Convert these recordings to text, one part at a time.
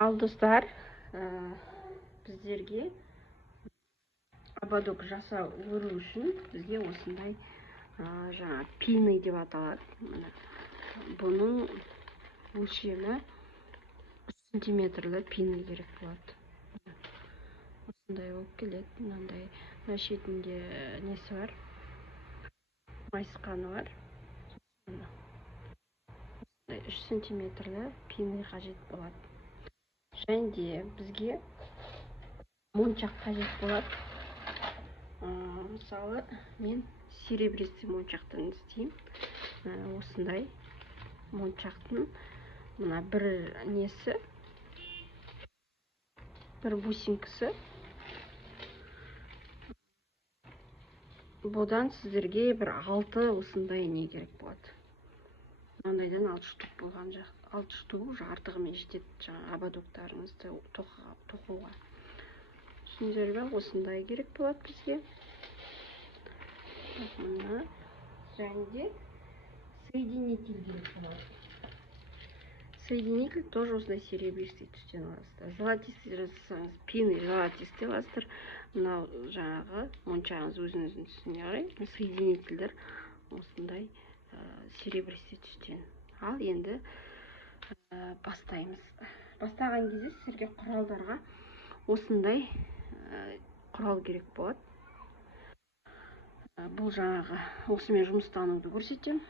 Ал достар, біздерге ободок жасау өру үшін бізге осындай жаңа пиный деп аталады. Бұның өлшемі 3 сантиметрлі пиный керек болады. Осындай болып келеді. Мынандай мына шетінде несі бар, майысқаны бар. 3 сантиметрлі пиный қажет болады. Және де бізге моншақ қажет болады. Мысалы, мен серебристый моншақтан істеймін. Осындай моншақтың мына бір несі, бір бусинкасы. Бұдан сіздерге бір 6 осындай не керек болады. Мынандайдан 6 штук болған жақ. 6 штук уже артығымен жетеді жаңа ободоктарыңызды тоқуға. Түсіндіңіздер бе? Осындай керек болады бізге. Мына және де соединитель керек болады. Соединитель тоже осындай серебристый түстен аласыздар. Золотистый жасасаңыз, пиный золотистый аласыздар. Мынау жаңағы моншағыңыз өзіңіздің түсіне қарай. Соединительдер осындай серебристый түстен. Ал енді бастаймыз. Бастаған кезде сіздерге құралдарға осындай құрал керек болады. Бұл жаңағы осымен жұмыстануды көрсетем.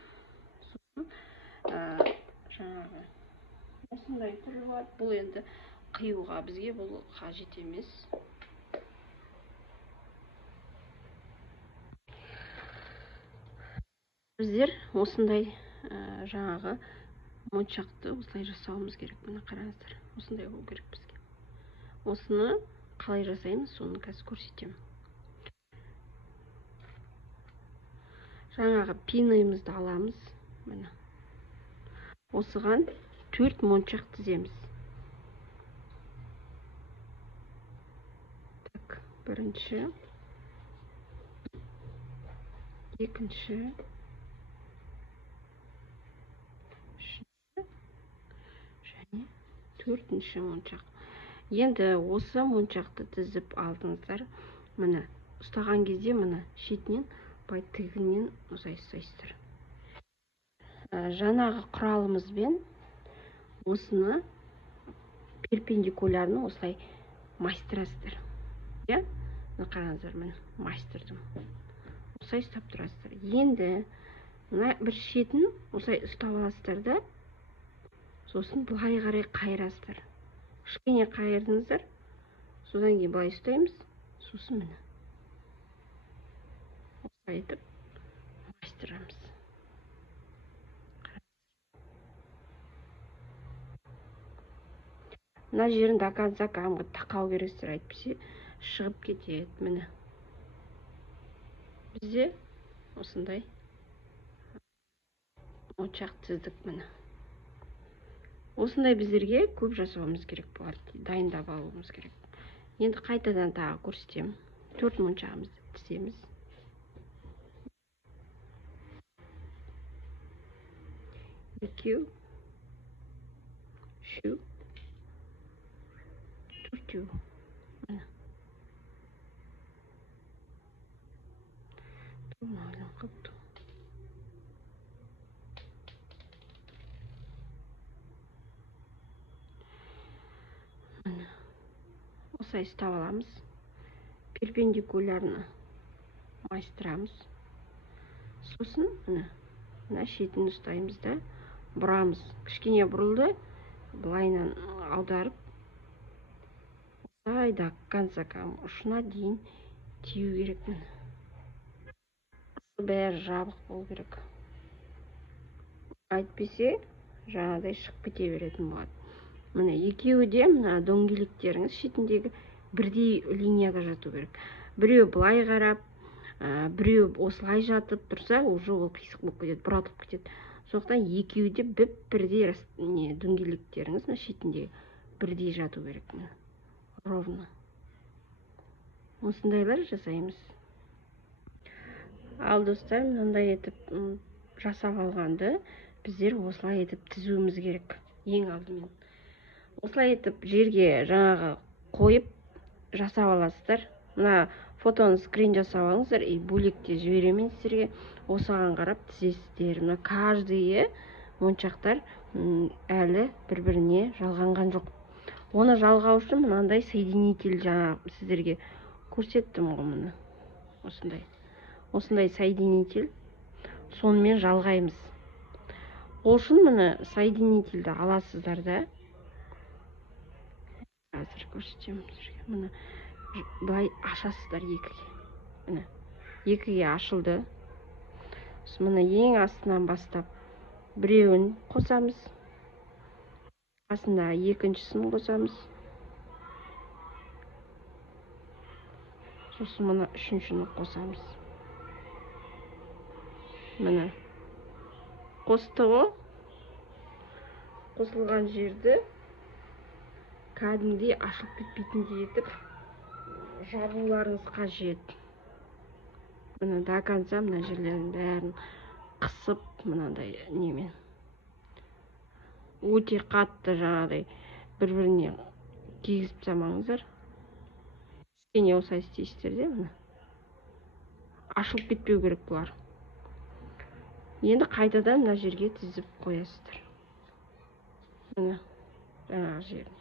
Жаңағы осындай түрі бар. Бұл енді қиюға бізге бұл қажет емес. Біздер осындай жаңағы моншақты осылай жасауымыз керек. Мына қараңыздар. Осындай болу керек бізге. Осыны қалай жасаймыз, соны қазір көрсетем. Жаңағы пинойымызды аламыз. Міне. Осыған 4 моншақ тіземіз. Так, бірінші, екінші, үшінші және 4-ші моншақ. Енді осы моншақты тізіп алдыңыздар. Міне, ұстаған кезде міне шетінен бай тігінен осылай ұстайсыздар. Жаңағы құралымызбен осыны перпендикулярны осылай майыстырасыздар. Я? Қараңыздар, мен майыстырдым. Осылай ұстап тұрасыздар. Енді мына бір шетін осылай ұстап аласыздар да, сосын былай қарай қайырасыздар. Кішкене қайырдыңыздар. Содан кейін былай ұстаймыз. Сосын міне. Осылай етіп майыстырамыз. Мына жерін до конца кәдімгі тақау керексіздер, әйтпесе шығып кетеді. Міне. Бізде осындай моншақ тіздік міне. Осындай біздерге көп жасауымыз керек болады. Дайындап алуымыз керек. Енді қайтадан тағы көрсетем. 4 моншағымызды тіземіз. Екеу, үшеу, төртеу. Міне. Тұрмағын қыпты. Міне. Осылай ұстап аламыз. Перпендикулярны майыстырамыз. Сосын мына шетін ұстаймыз да, бұрамыз. Кішкене бұрылды, былайынан аударып, осылай до конца ұшына дейін тию керек. Бәрі жабық болу керек. Әйтпесе, жаңадай шығып кете беретін болады. Міне екеуі де мына дөңгелектеріңіз шетіндегі бірдей линияда жату керек. Біреу былай қарап, біреу осылай жатып тұрса, уже ол қисық болып кетеді, бұратылып кетеді. Сондықтан екеуі де бірдей дөңгелектеріңіз мына шетіндегі бірдей жату керек. Ровно. Осындайлар жасаймыз. Ал достар, мынандай етіп жасап алғанды біздер осылай етіп тізуіміз керек. Ең алдымен осылай етіп жерге жаңағы қойып жасап аласыздар. Мына фотоны скрин жасап алыңыздар и бөлекте жіберемін сіздерге. Осыған қарап тізесіздер. Мына каждый моншақтар әлі бір-біріне жалғанған жоқ. Оны жалғау үшін мынандай соединитель жаңағы сіздерге көрсеттім ғой, міне осындай соединитель, сонымен жалғаймыз. Ол үшін міне соединительді аласыздар да. Қазір көрсетемін сіздерге. Міне былай ашасыздар екіге. Міне екіге ашылды. Міне ең астынан бастап біреуін қосамыз. Қасында екіншісін қосамыз. Сосын мына үшіншіні қосамыз. Міне қосты ғой. Қосылған жерді кәдімгідей ашылып кетпейтіндей етіп жабуларыңыз қажет. Міне до конца мына жерлерін бәрін қысып, мынандай немен өте қатты жаңағыдай бір-біріне кигізіп тастамаңыздар. Кішкене осылай істейсіздер де, міне ашылып кетпеу керек бұлар. Енді қайтадан мына жерге тізіп қоясыздар. Міне жаңағы жеріне.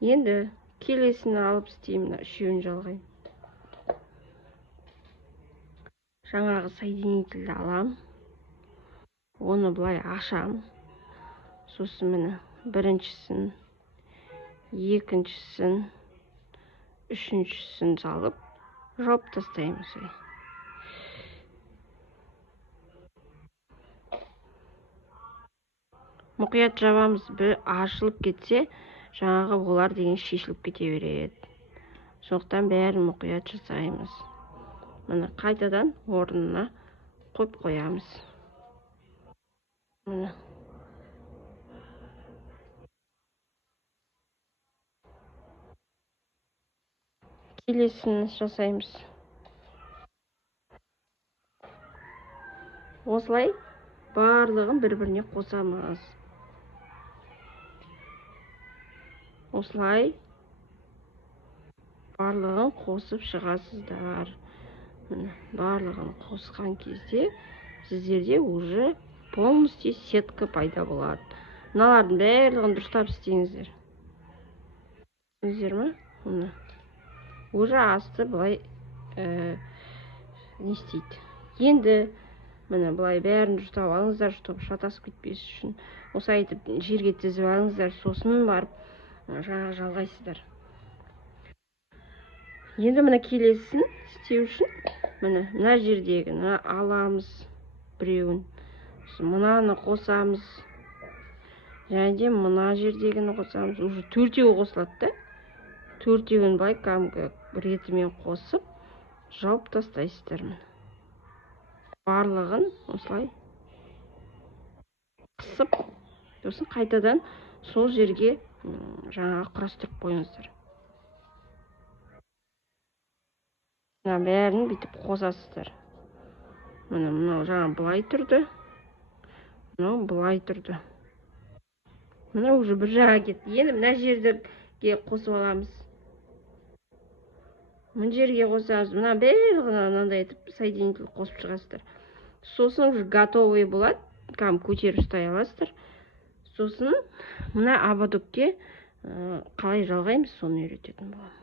Енді келесіні алып істеймін, үшеуін жалғаймын. Жаңағы соединительді алам. Оны былай ашам. Сосын міне біріншісін, екіншісін, үшіншісін салып, жауып тастаймыз. Мұқият жабамыз, бір ашылып кетсе, жаңағы олар деген шешіліп кете береді. Сондықтан бәрін мұқият жасаймыз. Міне қайтадан орнына қойып қоямыз. Міне келесіні жасаймыз. Осылай барлығын бір-біріне қосамыз. Осылай барлығын қосып шығасыздар. Барлығын қосқан кезде сіздерде уже полностью сетка пайда болады. Мыналардың барлығын дұрыстап істеңіздер. Көрдіңіздер ме? Міне уже асты былай не істейді. Енді міне былай бәрін дұрыстап алыңыздар, чтобы шатасып кетпес үшін. Осы айтып жерге тізіп алыңыздар, сосын барып жаңағы жалғайсыздар. Енді міне келесін істеу үшін мына жердегіні аламыз біреуін. Мынаны қосамыз. Және де мына жердегіні қосамыз. Уже төртеуі қосылады да. Төртеуін былай кәдімгі ретімен қосып, жауып тастайсыздар. Барлығын осылай қысып, сосын қайтадан сол жерге жаңағы құрастырып қойыңыздар. Бәрін бүйтіп қосасыздар. Мынау жаңа былай тұрды. Мынау былай тұрды. Мына уже бір жаға кетті. Енді мына жерге қосып аламыз. Мына жерге қосамыз. Мына барлығына мынандай етіп соединитель қосып шығасыздар. Сосын уже готовый болады. Кәдімгі көтеріп ұстай аласыздар. Сосын мына ободокке қалай жалғаймыз, соны үйрететін боламын.